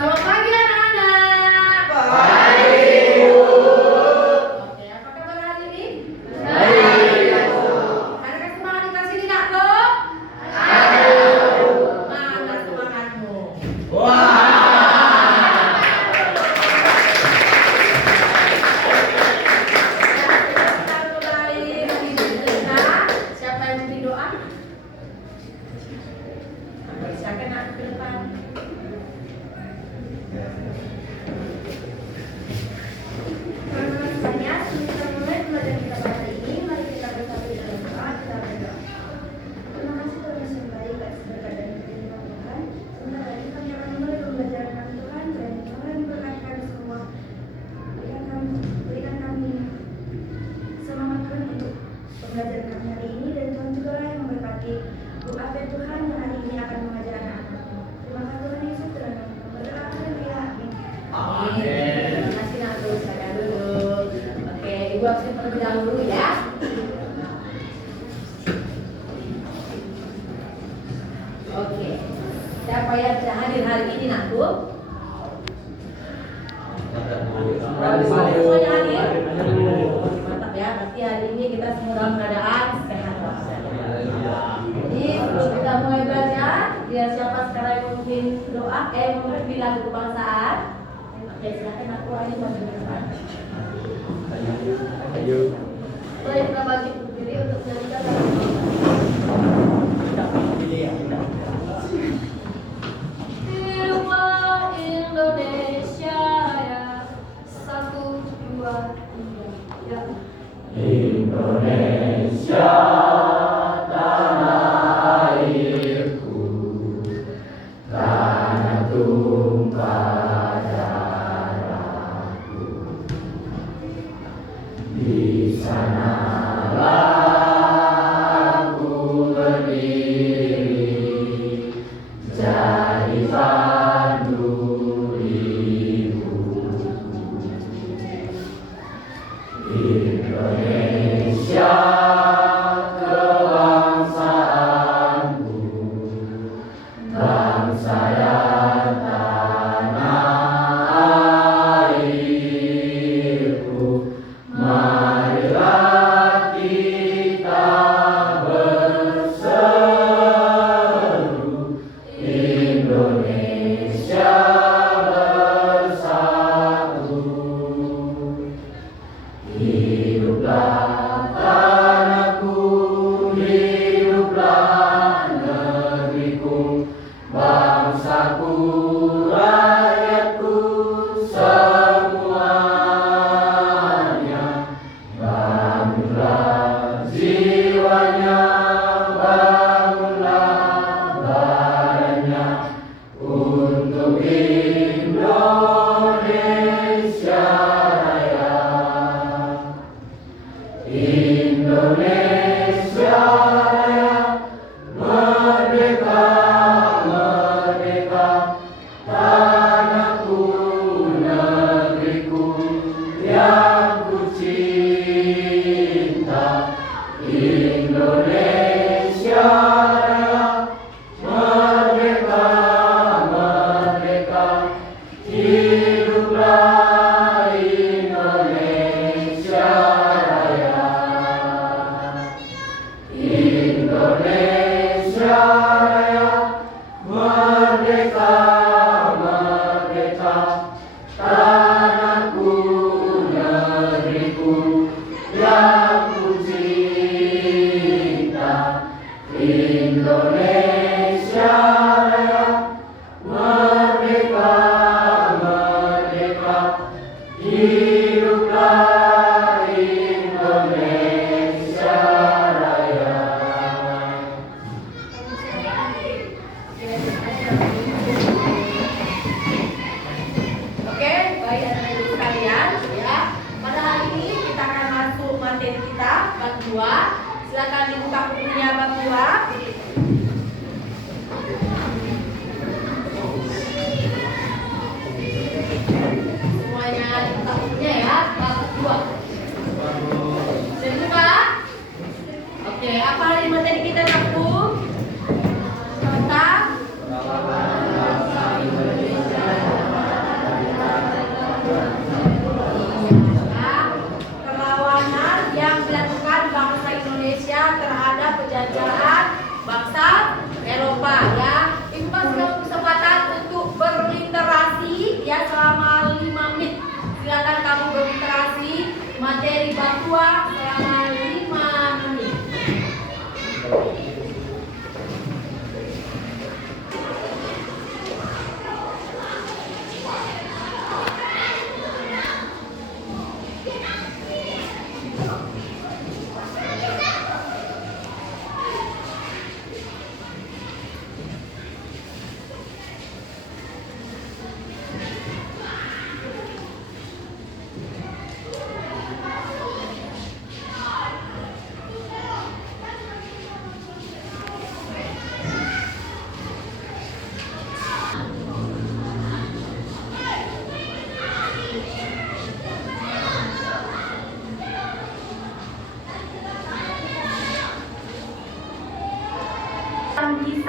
Selamat pagi anak-anak. Pagi, Bu. Oke, apa kabar hari ini? Baik. Ada semangat di kelas ini nak, Bu? Mana semangatmu? Siapa yang beri doa? Siapa nak ke depan? Semuanya, kita mulai belajar kita hari ini. Mari kita bersatu dalam doa. Kita berdoa. Terima kasih Tuhan Yesus yang baik atas berkat dan perlindungan Tuhan. Sebentar lagi kami akan mulai pembelajaran Tuhan dan Tuhan berkati kami semua. Berikan kami semangat Tuhan untuk pembelajaran kami hari ini, dan Tuhan juga yang memberkati Bu Ave Tuhan yang hari ini akan mengajar anak-anakmu. Terima kasih Tuhan Yesus, Tuhan kami berdoa. Amin. Terima kasih nak, Bu. Saya dulu. Oke, Ibu absen terlebih dahulu ya. Oke. Siapa yang sudah hadir hari ini nak, Bu? Semuanya hadir? Mantap ya, berarti hari ini kita semua dalam keadaan sehat. Jadi sebelum kita mulai belajar, biar siapa sekarang yang memimpin doa, memimpin lagu kebangsaan. Oke, silakan aku hari maju ke depan. Boleh kita bagi diri untuk menyanyikan lagu Ilmu Indonesia ya, 1, 2, 3 ya. Indonesia tanah airku, tanah tumpah darahku. Di sanalah aku berdiri, jadi pandu ibu. Indonesia kebangsaanku, bangsa dan tanah airku. Marilah kita berseru, Indonesia bersatu. Hiduplah tanahku, hiduplah negeriku, bangsaku, rakyatku, semuanya. Bangunlah jiwanya, bangunlah badannya, untuk Indonesia Raya. Indonesia Raya, merdeka, merdeka,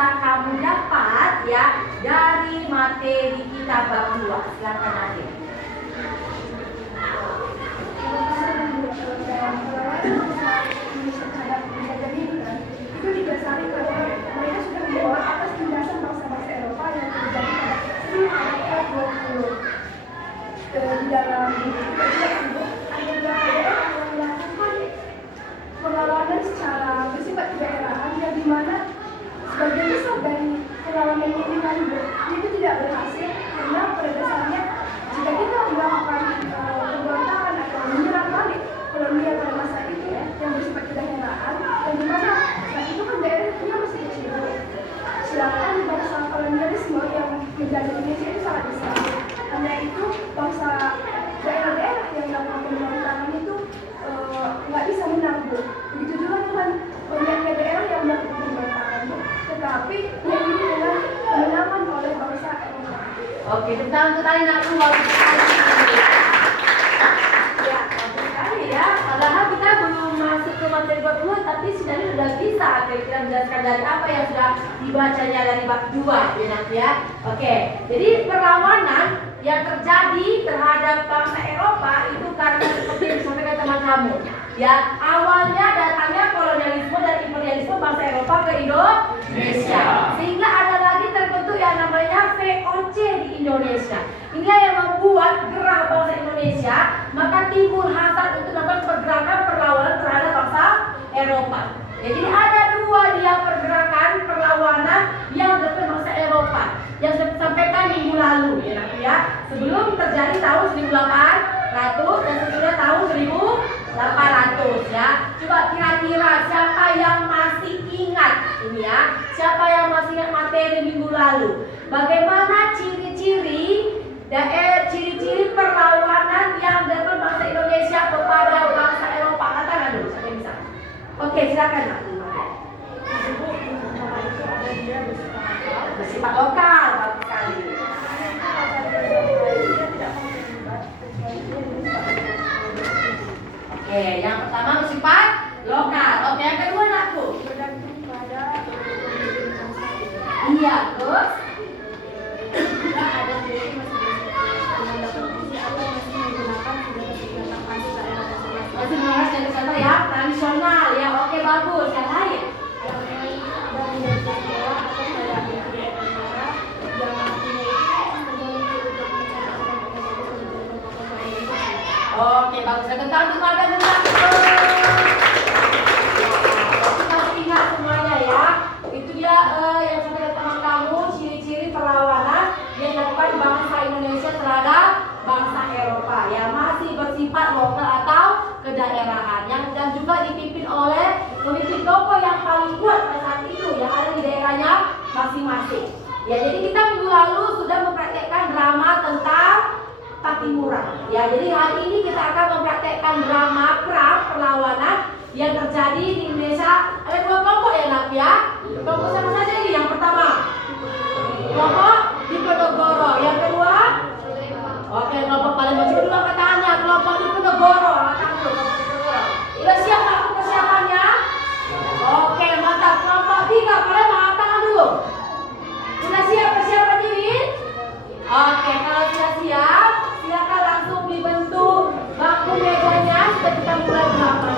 bisa kamu dapat ya dari materi kita bab 2? Silakan Adit. Itu didasari karena mereka sudah membawa atas tindasan bangsa-bangsa Eropa yang terjadi pada sebelum abad ke-20. Di dalam buku tersebut ada daerah yang melakukan perlawanan secara bersifat kedaerahan yang dimana sebagian besar dari perlawanan ini itu tidak berhasil karena pada dasarnya jika kita melakukan pemberontakan atau menyerang balik kolonial pada masa itu yang bersifat kedaerahan dan dimana saat itu kan daerahnya masih kecil, sedangkan bangsa kolonialisme yang menjadi Indonesia itu sangat besar. Karena itu bangsa daerah-daerah yang melakukan pemberontakan itu nggak bisa menanggung. Begitu juga dengan banyaknya daerah yang melakukan pemberontakan, tetapi yang ini dengan kemenangan oleh bangsa Eropa. Oke, tentang tadi nak bagus sekali. Ya, bagus sekali ya. Padahal kita belum masuk ke materi bab 2, tapi sebenarnya sudah bisa kita menjelaskan dari apa yang sudah dibacanya dari bab 2 ya. Oke, jadi perlawanan yang terjadi terhadap bangsa Eropa itu karena seperti yang disampaikan teman kamu. Ya, awalnya datangnya kolonialisme dan imperialisme bangsa Eropa ke Indonesia. Sehingga ada lagi terbentuk yang namanya VOC di Indonesia. Inilah yang membuat gerah bangsa Indonesia, maka timbul hasrat untuk melakukan pergerakan perlawanan terhadap bangsa Eropa. Ya, jadi ada dua dia pergerakan perlawanan yang dilakukan bangsa Eropa yang saya sampaikan minggu lalu ya, sebelum terjadi tahun 1800 dan sesudah tahun 1800 ya. Coba kira-kira siapa yang masih ingat ini ya? Siapa yang masih ingat materi minggu lalu? Bagaimana ciri-ciri ciri-ciri perlawanan yang dilakukan bangsa Indonesia kepada bangsa Eropa? Katakan dulu, siapa yang bisa? Oke, silakan Nak. Bersifat lokal, bagus sekali. Oke, yang pertama bersifat lokal. Oke, yang kedua Nakku. Bergantung pada Iya, terus jika ada diri masih berfungsi atau masih menggunakan senjata pasti daerah masing-masing. masih menggunakan senjata ya tradisional ya. Oke, bagus. Yang lain. Oke, bagus. Tentang ada tentang kita ingat semuanya ya. Itu dia yang sudah teman kamu ciri-ciri perlawanan yang dilakukan bangsa Indonesia terhadap bangsa Eropa ya, masih bersifat lokal atau kedaerahan dan juga dipimpin oleh pemimpin tokoh yang paling kuat pada saat itu yang ada di daerahnya masing-masing. Ya, jadi kita minggu lalu sudah mempraktekkan drama tentang Patimura. Ya, jadi hari ini kita akan mempraktekkan drama perang perlawanan yang terjadi di Indonesia. Ada dua kelompok ya Nak ya. Kelompok siapa saja ini? Yang pertama kelompok Diponegoro. Yang kedua, oke, kelompok paling masyhur dulu angkat tangannya, kelompok Diponegoro. Angkat tangan dulu, kelompok Diponegoro. Udah siap Nak persiapannya? Oke, mantap. Kelompok 3 paling angkat tangan dulu. Sudah siap persiapan diri? Oke, kalau sudah siap, silakan langsung dibentuk bangku mejanya supaya kita mulai drama.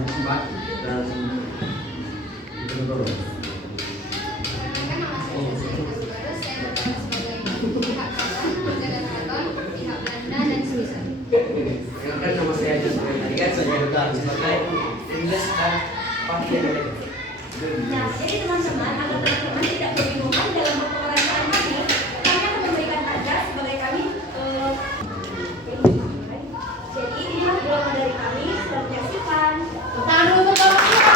Pak dan Diponegoro. Perkenalkan nama saya Cecilia Kasubara. Saya berperan sebagai pihak keraton, penjaga keraton, pihak Belanda dan semisal. Perkenalkan nama saya Joseph Tarigan. Saya berperan sebagai Inggris dan Pakaian mereka. Nah, jadi teman-teman, agar teman-teman tidak kebingungan dalam pemeriksaan kami akan memberikan tanda sebagai kami. Jadi inilah golongan dari kami sudah menyaksikan. Tangan dulu untuk golongan kita.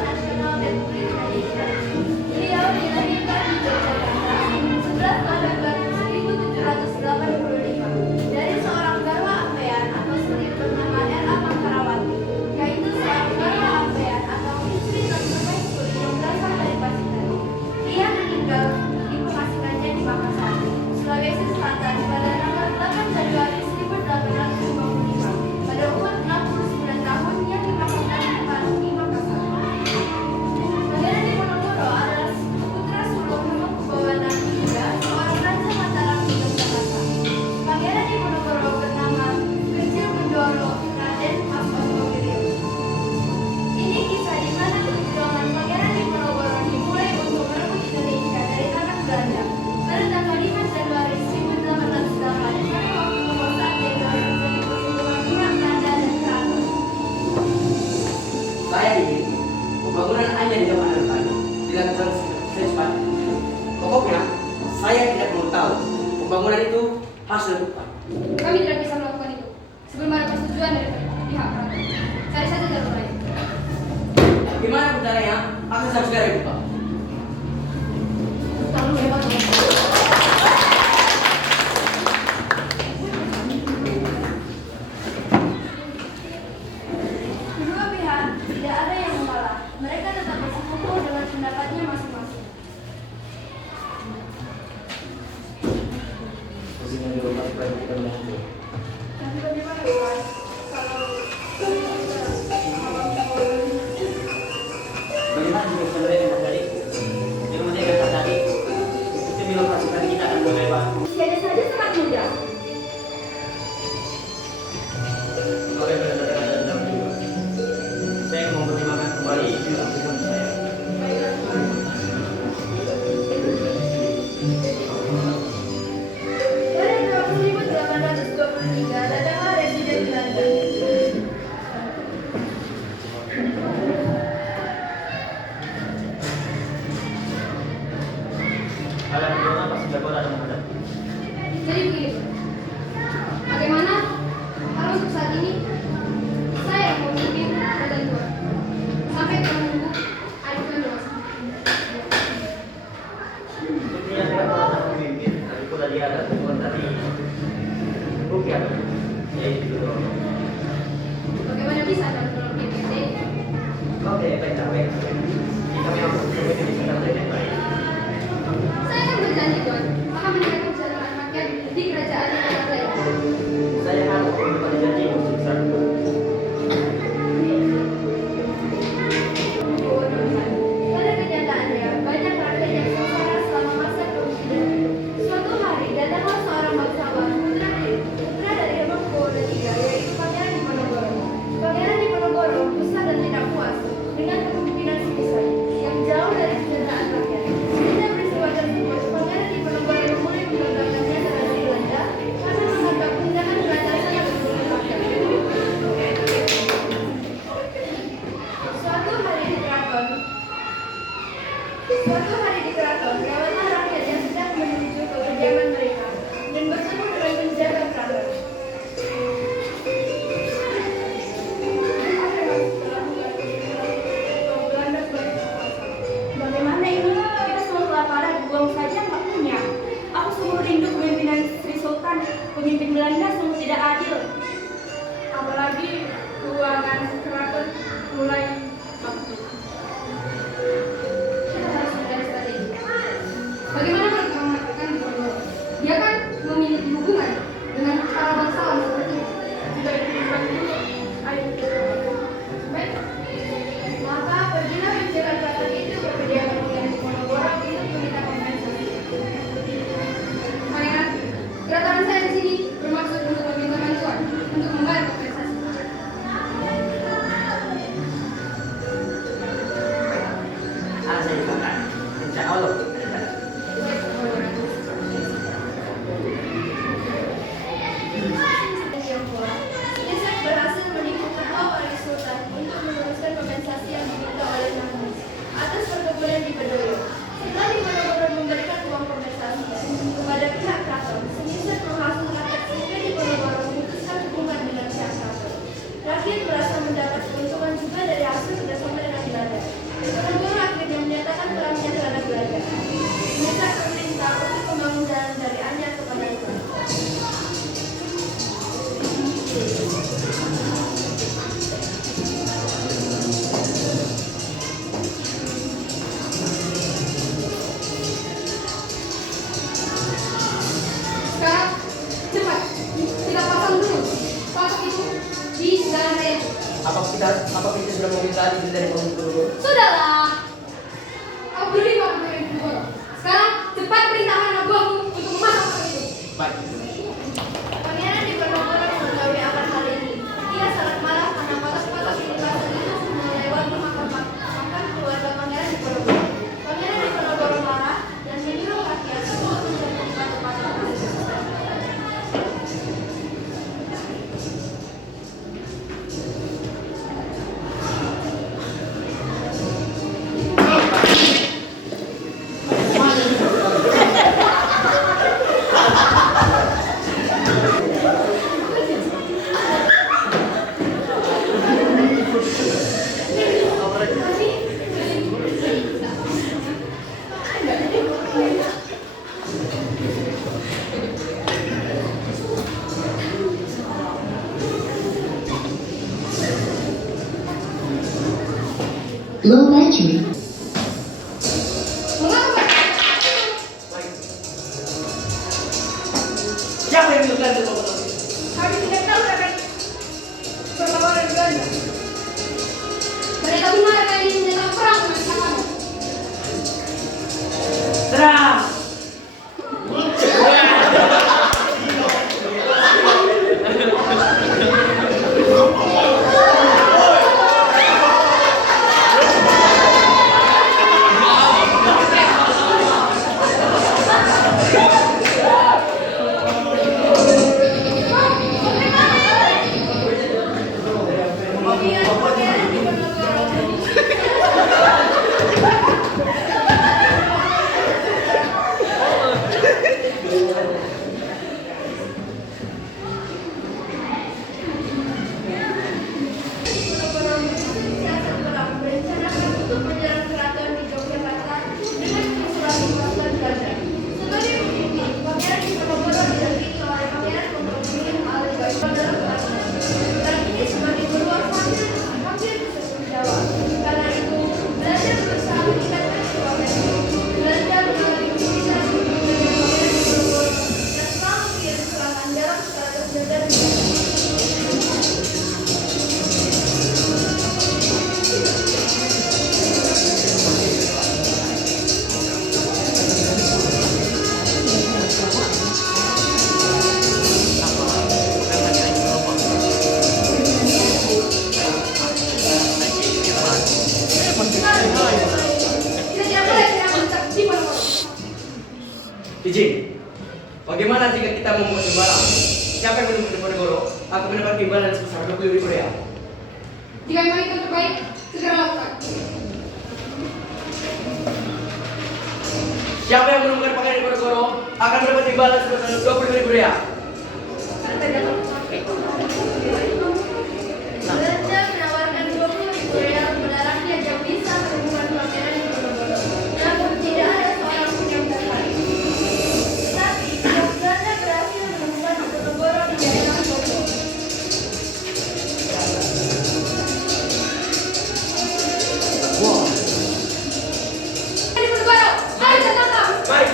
Nasional Republik Indonesia. Beliau dilahirkan di Yogyakarta 11 November 1785 dari seorang garwa ampean atau sri bernama R.A. Mangkarawati, yaitu seorang garwa ampean atau istri dan permaisuri yang berasal dari Pacitan. Dia meninggal di pengasihannya di Makassar, Sulawesi Selatan pada tanggal 8 Januari 1855 pada umur 69 tahun yang dimakamkan di Makassar. Pangeran Diponegoro adalah putra sulung Hamengkubuwana III, seorang raja Mataram di Yogyakarta. Pangeran Diponegoro bernama Kecil Bendoro Raden Mas Otto. Ini kisah di mana perjuangan Pangeran Diponegoro dimulai untuk merebut Indonesia dari tangan Belanda pada tanggal 5 Januari 1808 pada waktu kekuasaan jenderal terjadi perseteruan pihak Belanda dan keraton. Saya ingin pembangunan hanya di zaman depan dilakukan secepatnya. Pokoknya saya tidak perlu tahu pembangunan itu harus dilakukan. Kami tidak bisa melakukan itu sebelum ada persetujuan dari pihak keraton. Cari saja jalur lain. Gimana caranya? Aku harus segera itu, Pak. Terlalu hebat. Kedua pihak tidak ada yang mengalah. Mereka tetap bersekutu dengan pendapatnya masing-masing. Tapi bagaimana Tuan? Kalau Bagaimana juga sebenarnya yang tadi? Yang penting kata tadi itu birokrasi kita akan bebas. usianya saja sangat muda. Oke, benar-benar juga. Saya mau mempertimbangkan kembali keputusan saya. Pada tahun 1823 datanglah Residen Belanda. Kalian berdua pasti dapat ada muda. Jadi begini, bagaimana kalau untuk saat ini saya yang memimpin badan tua sampai menunggu adik kami dewasa. Sepertinya saya pernah memimpin, tapi pun tadi ada temuan tadi. Bukan, yaitu. Bagaimana bisa dalam tolong PPT? Oke, baik. Kita memang memimpin di sekitar yang baik. Saya akan berjanji Tuan, akan menjaga kesejahteraan rakyat di kerajaan yang ada itu. Saya harus menepati janji untuk besar. Pada kenyataannya, banyak rakyat yang sengsara selama masa kepemimpinan. Suatu hari datanglah seorang bangsawan, putra dari Hamengkubuwana III, yaitu Pangeran Diponegoro. Pangeran Diponegoro besar dan tidak puas dengan kepemimpinan si Pisai yang jauh dari kesejahteraan rakyat. Sejak peristiwa tersebut, Pangeran Diponegoro mulai menggantungkannya terhadap Belanda karena menganggap tindakan Belanda sangat merugikan rakyat. Suatu hari di keraton, lewatlah rakyat yang sedang menuju ke kediaman mereka dan bertemu dengan penjaga keraton. Bagaimana ini? Kita semua kelaparan, buang saja nggak punya. Aku sungguh rindu kepemimpinan Sri Sultan, pemimpin Belanda sungguh tidak adil. Apalagi keuangan keraton mulai bangkrut. Kita harus mencari strategi. Bagaimana kalau kita mengatakan Diponegoro? Dia kan memiliki hubungan dengan para bangsawan seperti itu. Tidak diperlukan dulu. Ayo. Baik. Maka pergilah penjaga keraton itu ke kediaman Pangeran Diponegoro untuk meminta kompensasi. Pangeran, dan Ren. Apa kita sudah meminta izin dari Diponegoro? Sudahlah. Aku beri makan dari Diponegoro. Sekarang cepat perintahkan abuamu untuk memasak orang itu. Baik. Pangeran Diponegoro mengetahui akan hal ini. Ia sangat marah karena patas-patas lintasan itu melewati makan keluarga Pangeran Diponegoro. Pangeran Diponegoro marah dan menyuruh rakyat untuk menjadi patas-patas tersebut. Low battery. Mengapa? Baik. Siapa yang menyukai Diponegoro? Kami tidak tahu akan perlawanan Belanda. Mereka benar akan ingin menyerang perang dengan kami. Serang! Kemudian Pangeran Diponegoro berencanakan untuk menyerang keraton di Yogyakarta dengan mengisolasi pasukan Belanda. Sebagai pemimpin, Pangeran Diponegoro didampingi oleh Pangeran Pembangunan Malioboro dalam keraton. Dan ini sebagai peluang hampir bisa Jawa. Karena itu, Belanda berusaha meningkatkan kekuatan. Belanda mengalami kesulitan untuk menjaga Pangeran Diponegoro dan selalu mengirim serangan dalam skala tersedar di Tidak boleh tidak mentak Diponegoro. Izin. Bagaimana jika kita membuat sembarang? Siapa yang menemukan Diponegoro akan mendapat imbalan sebesar 20.000 real. Jika memang itu terbaik, segera lakukan. Siapa yang menemukan Pangeran Diponegoro akan mendapat imbalan sebesar 20.000 real. Belanda menawarkan 20.000 real kepada rakyat yang bisa menemukan Pangeran Diponegoro. Namun tidak ada seorang pun yang tertarik. Tapi Belanda berhasil menemukan Diponegoro di daerah Bogor. Diponegoro, ayo kita tangkap. Baik.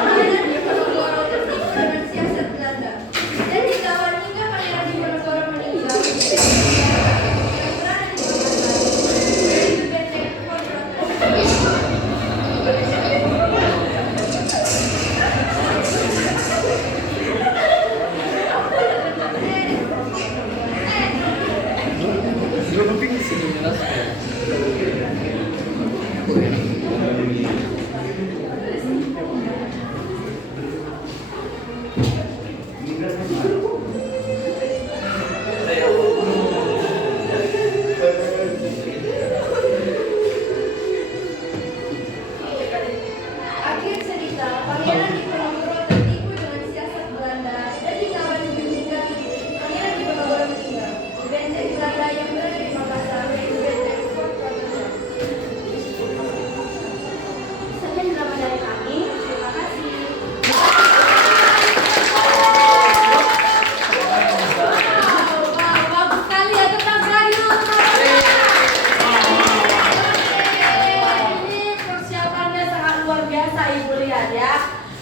Pangeran Diponegoro tertipu dengan siasat Belanda. Dan dikawal hingga Pangeran Diponegoro meninggal di benteng yang berada di Makassar, yaitu benteng Pondok. Akhir cerita, Pangeran Diponegoro tertipu lihat ya.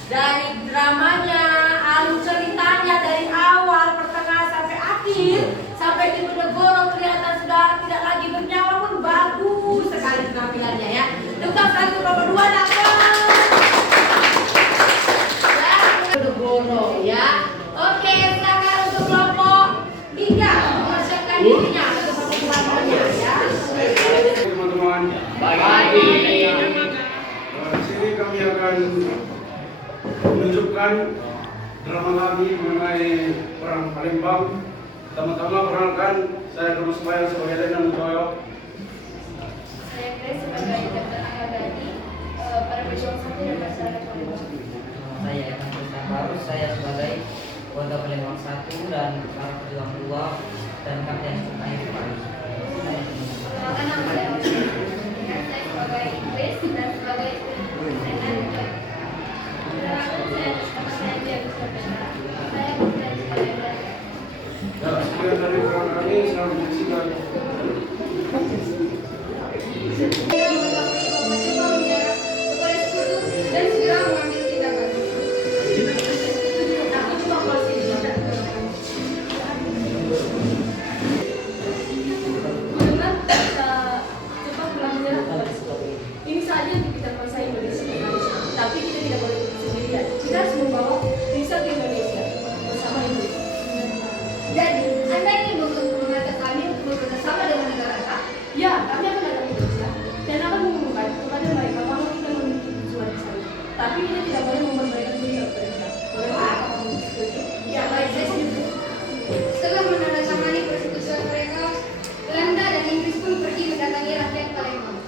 Dari dramanya, alur ceritanya dari awal, pertengahan sampai akhir, sampai di Bojonegoro kelihatan sudah tidak lagi bernyawa pun bagus sekali penampilannya ya. Tepuk tangan untuk nomor 2 dapat. Bojonegoro ya. Oke, sekarang untuk kelompok 3 mempersiapkan dirinya untuk pertemuannya ya. Teman-teman, Bagi. di sini kami akan menunjukkan drama kami mengenai Perang Palembang. Pertama-tama perkenalkan, saya Thomas Bayang sebagai Lenang Mutoyo. Saya Grace sebagai Kapten Ahmadi para pejuang satu dan masyarakat Palembang. Saya Evan Sultan Barus, saya sebagai Warga Palembang 1 dan para pejuang 2 dan Kapten Supaya Paris. Perkenalkan nama saya Rosi. Saya sebagai Grace dan sebagai Renan. Perkenalkan nama saya James Kapten. Saya Kapten Palembang. Ya, sekian dari perang kami, selamat menyaksikan. Dan segera mengambil tindakan. Aku cuma mau sini. Mendengar kita cepat pulang menyerah kepada Soekarno. Ini saja untuk kita bangsa Indonesia. Tapi kita tidak boleh sendirian. Kita harus membawa Indonesia ke Indonesia bersama Indonesia. Jadi, Anda ingin mengajak kami untuk bekerjasama dengan negara Anda? Ya, kami akan datang ke Indonesia dan akan mengumumkan kepada mereka bahwa kita memiliki tujuan di sana. Tapi kita tidak boleh membuat mereka sendiri bergerak. Bagaimana kamu setuju? Ya, baik, saya setuju. Setelah menandatangani persetujuan mereka, Belanda dan Inggris pun pergi mendatangi rakyat Palembang.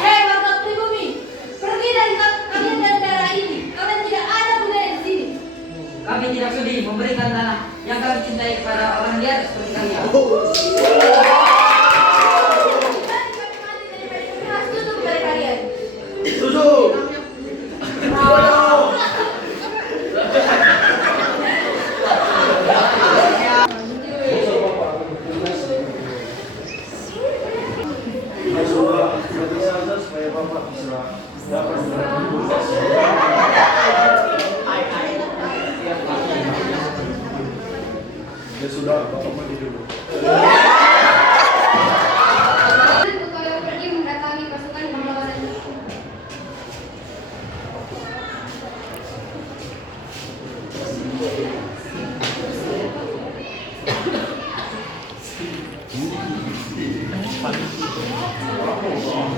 Hei warga pribumi, pergi dari kalian dari daerah ini. Kalian tidak ada budaya di sini. Kami tidak sudi memberikan tanah yang kami cintai kepada orang liar seperti kalian. Dan kami mati daripada kami harus tutup dari kalian. Setuju. Sudah, berarti saja supaya Bapak bisa dapat ya sudah, Bapak mandi dulu. Butoyo pergi mendatangi pasukan pahlawan.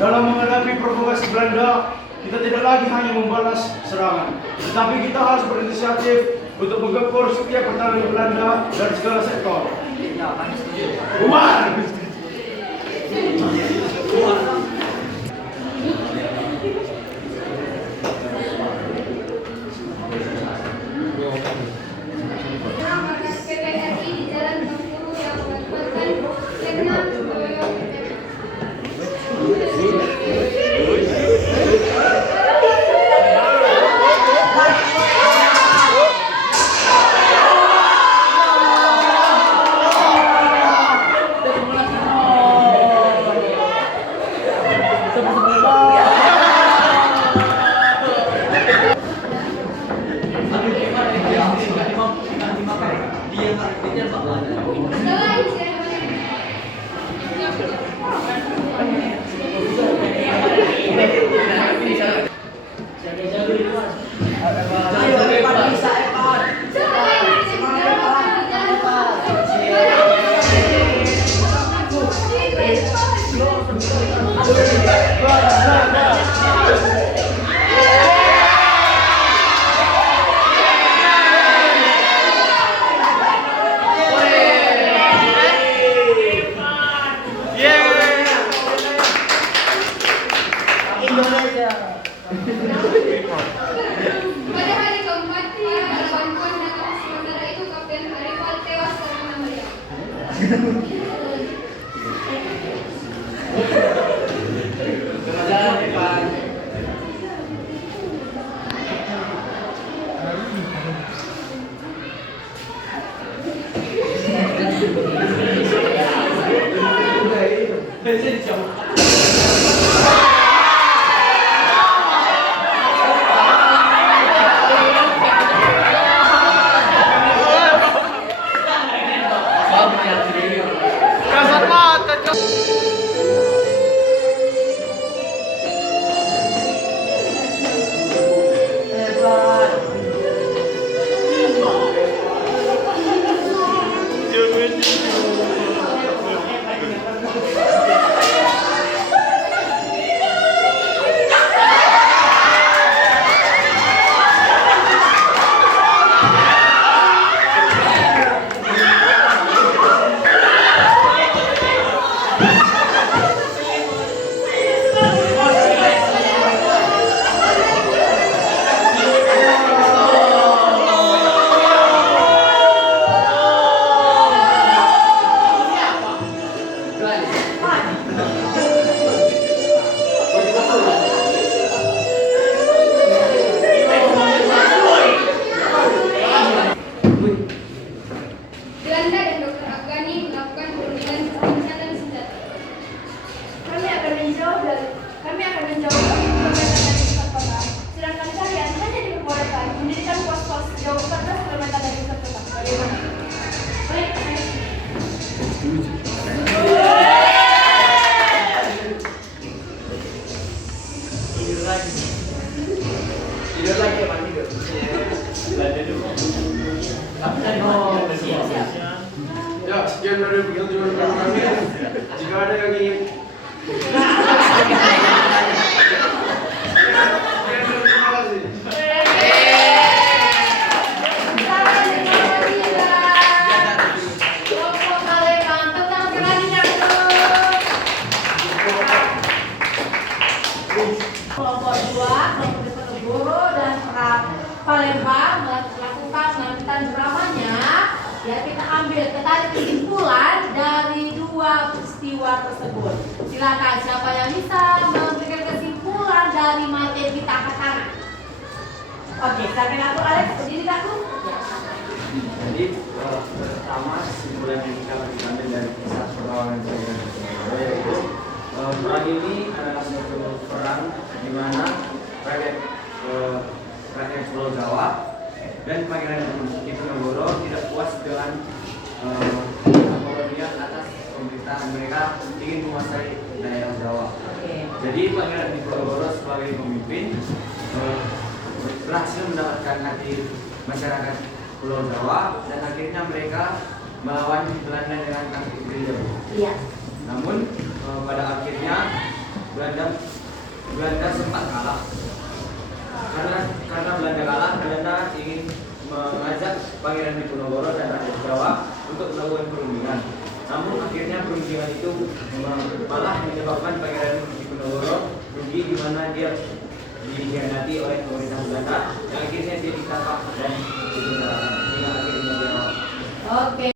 Dalam menghadapi provokasi Belanda, kita tidak lagi hanya membalas serangan, tetapi kita harus berinisiatif untuk menggempur setiap pertahanan Belanda dari segala sektor. Ya, kami setuju. Bubar! Markas PPRI di Jalan Bengkulu yang mengakibatkan Letnan Butoyo Setelah insiden pada hari keempat, para bantuan datang. Sementara itu Kapten Arifal tewas terkena meriam. Kemudian Kelompok 2, kelompok Diponegoro dan Palembang melakukan lanjutan dramanya. Ya, kita ambil tarik kesimpulan dari dua peristiwa tersebut. Silakan siapa yang bisa memberikan kesimpulan dari materi kita angkat tangan. Oke, silakan aku Alex, berdiri aku. Jadi pertama kesimpulan yang kita ambil dari kisah perlawanan Diponegoro yaitu perang ini adalah suatu perang di mana rakyat Pulau Jawa dan Pangeran Diponegoro tidak puas dengan kekolonian atas pemerintahan mereka ingin menguasai daerah Jawa. Jadi Pangeran Diponegoro sebagai pemimpin berhasil mendapatkan hati masyarakat Pulau Jawa dan akhirnya mereka melawan Belanda dengan taktik gerilya. Iya. Namun pada akhirnya Belanda sempat kalah. Karena Belanda kalah, Belanda ingin mengajak Pangeran Diponegoro dan rakyat Jawa untuk melakukan perundingan. Namun akhirnya perundingan itu malah menyebabkan Pangeran Diponegoro rugi di mana dia dikhianati oleh pemerintah Belanda. Dan akhirnya dia ditangkap dan dipenjara hingga akhirnya dia. Oke.